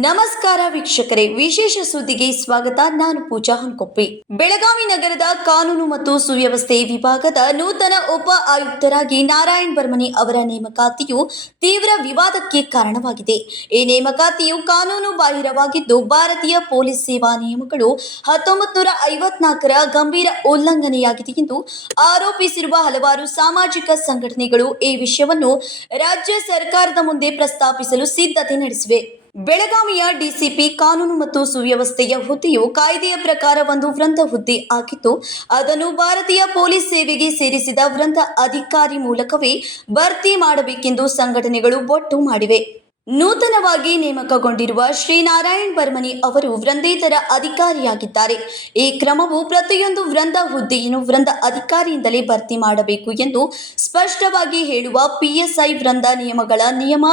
ನಮಸ್ಕಾರ ವೀಕ್ಷಕರೇ, ವಿಶೇಷ ಸುದ್ದಿಗೆ ಸ್ವಾಗತ. ನಾನು ಪೂಜಾ ಹನ್ಕೊಪ್ಪಿ. ಬೆಳಗಾವಿ ನಗರದ ಕಾನೂನು ಮತ್ತು ಸುವ್ಯವಸ್ಥೆ ವಿಭಾಗದ ನೂತನ ಉಪ ಆಯುಕ್ತರಾಗಿ ನಾರಾಯಣ್ ಬರ್ಮನಿ ಅವರ ನೇಮಕಾತಿಯು ತೀವ್ರ ವಿವಾದಕ್ಕೆ ಕಾರಣವಾಗಿದೆ. ಈ ನೇಮಕಾತಿಯು ಕಾನೂನು ಬಾಹಿರವಾಗಿದ್ದು, ಭಾರತೀಯ ಪೊಲೀಸ್ ಸೇವಾ ನಿಯಮಗಳು ಹತ್ತೊಂಬತ್ತು ನೂರ ಗಂಭೀರ ಉಲ್ಲಂಘನೆಯಾಗಿದೆ ಎಂದು ಆರೋಪಿಸಿರುವ ಹಲವಾರು ಸಾಮಾಜಿಕ ಸಂಘಟನೆಗಳು ಈ ವಿಷಯವನ್ನು ರಾಜ್ಯ ಸರ್ಕಾರದ ಮುಂದೆ ಪ್ರಸ್ತಾಪಿಸಲು ಸಿದ್ಧತೆ ನಡೆಸಿವೆ. ಬೆಳಗಾವಿಯ ಡಿಸಿಪಿ ಕಾನೂನು ಮತ್ತು ಸುವ್ಯವಸ್ಥೆಯ ಹುದ್ದೆಯು ಕಾಯ್ದೆಯ ಪ್ರಕಾರ ಒಂದು ವೃಂದ ಹುದ್ದೆ ಆಗಿದ್ದು ಅದನ್ನು ಭಾರತೀಯ ಪೊಲೀಸ್ ಸೇವೆಗೆ ಸೇರಿಸಿದ ವೃಂದ ಅಧಿಕಾರಿ ಮೂಲಕವೇ ಭರ್ತಿ ಮಾಡಬೇಕೆಂದು ಸಂಘಟನೆಗಳು ಒಟ್ಟು ಮಾಡಿವೆ. ನೂತನವಾಗಿ ನೇಮಕಗೊಂಡಿರುವ ಶ್ರೀನಾರಾಯಣ್ ಬರ್ಮನಿ ಅವರು ವೃಂದೇತರ ಅಧಿಕಾರಿಯಾಗಿದ್ದಾರೆ. ಈ ಕ್ರಮವು ಪ್ರತಿಯೊಂದು ವೃಂದ ಹುದ್ದೆಯನ್ನು ವೃಂದ ಅಧಿಕಾರಿಯಿಂದಲೇ ಭರ್ತಿ ಮಾಡಬೇಕು ಎಂದು ಸ್ಪಷ್ಟವಾಗಿ ಹೇಳುವ ಪಿಎಸ್ಐ ವೃಂದ ನಿಯಮಗಳ ನಿಯಮ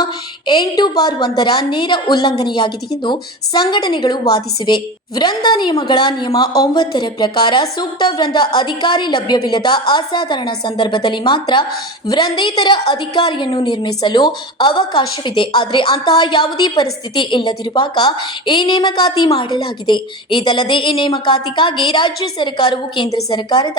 ಎಂಟು ಬಾರ್ ಒಂದರ ನೇರ ಉಲ್ಲಂಘನೆಯಾಗಿದೆ ಎಂದು ಸಂಘಟನೆಗಳು ವಾದಿಸಿವೆ. ವೃಂದ ನಿಯಮಗಳ ನಿಯಮ ಒಂಬತ್ತರ ಪ್ರಕಾರ ಸೂಕ್ತ ವೃಂದ ಅಧಿಕಾರಿ ಲಭ್ಯವಿಲ್ಲದ ಅಸಾಧಾರಣ ಸಂದರ್ಭದಲ್ಲಿ ಮಾತ್ರ ವೃಂದೇತರ ಅಧಿಕಾರಿಯನ್ನು ನಿರ್ಮಿಸಲು ಅವಕಾಶವಿದೆ. ಆದರೆ ಅಂತಹ ಯಾವುದೇ ಪರಿಸ್ಥಿತಿ ಇಲ್ಲದಿರುವಾಗ ಈ ನೇಮಕಾತಿ ಮಾಡಲಾಗಿದೆ. ಇದಲ್ಲದೆ ಈ ನೇಮಕಾತಿಗಾಗಿ ರಾಜ್ಯ ಸರ್ಕಾರವು ಕೇಂದ್ರ ಸರ್ಕಾರದ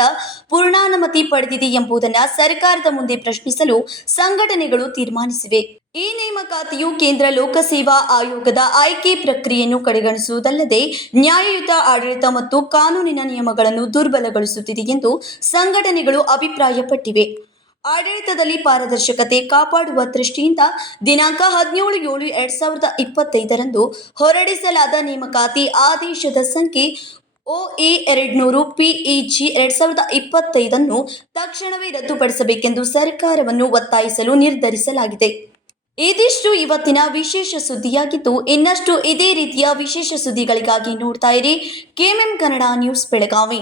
ಪೂರ್ಣಾನುಮತಿ ಪಡೆದಿದೆ ಎಂಬುದನ್ನು ಸರ್ಕಾರದ ಮುಂದೆ ಪ್ರಶ್ನಿಸಲು ಸಂಘಟನೆಗಳು ತೀರ್ಮಾನಿಸಿವೆ. ಈ ನೇಮಕಾತಿಯು ಕೇಂದ್ರ ಲೋಕಸೇವಾ ಆಯೋಗದ ಆಯ್ಕೆ ಪ್ರಕ್ರಿಯೆಯನ್ನು ಕಡೆಗಣಿಸುವುದಲ್ಲದೆ ನ್ಯಾಯಯುತ ಆಡಳಿತ ಮತ್ತು ಕಾನೂನಿನ ನಿಯಮಗಳನ್ನು ದುರ್ಬಲಗೊಳಿಸುತ್ತಿದೆ ಎಂದು ಸಂಘಟನೆಗಳು ಅಭಿಪ್ರಾಯಪಟ್ಟಿವೆ. ಆಡಳಿತದಲ್ಲಿ ಪಾರದರ್ಶಕತೆ ಕಾಪಾಡುವ ದೃಷ್ಟಿಯಿಂದ ದಿನಾಂಕ ಹದಿನೇಳು ಏಳು ಎರಡ್ ಸಾವಿರದ ಇಪ್ಪತ್ತೈದರಂದು ಹೊರಡಿಸಲಾದ ನೇಮಕಾತಿ ಆದೇಶದ ಸಂಖ್ಯೆ ಒಎ ಎರಡ್ನೂರು, ಪಿಇಜಿ ಎರಡ್ ಸಾವಿರದ ಇಪ್ಪತ್ತೈದನ್ನು ತಕ್ಷಣವೇ ರದ್ದುಪಡಿಸಬೇಕೆಂದು ಸರ್ಕಾರವನ್ನು ಒತ್ತಾಯಿಸಲು ನಿರ್ಧರಿಸಲಾಗಿದೆ. ಇದಿಷ್ಟು ಇವತ್ತಿನ ವಿಶೇಷ ಸುದ್ದಿಯಾಗಿದ್ದು, ಇನ್ನಷ್ಟು ಇದೇ ರೀತಿಯ ವಿಶೇಷ ಸುದ್ದಿಗಳಿಗಾಗಿ ನೋಡ್ತಾ ಇರಿ. KMM Kannada news Belagavi.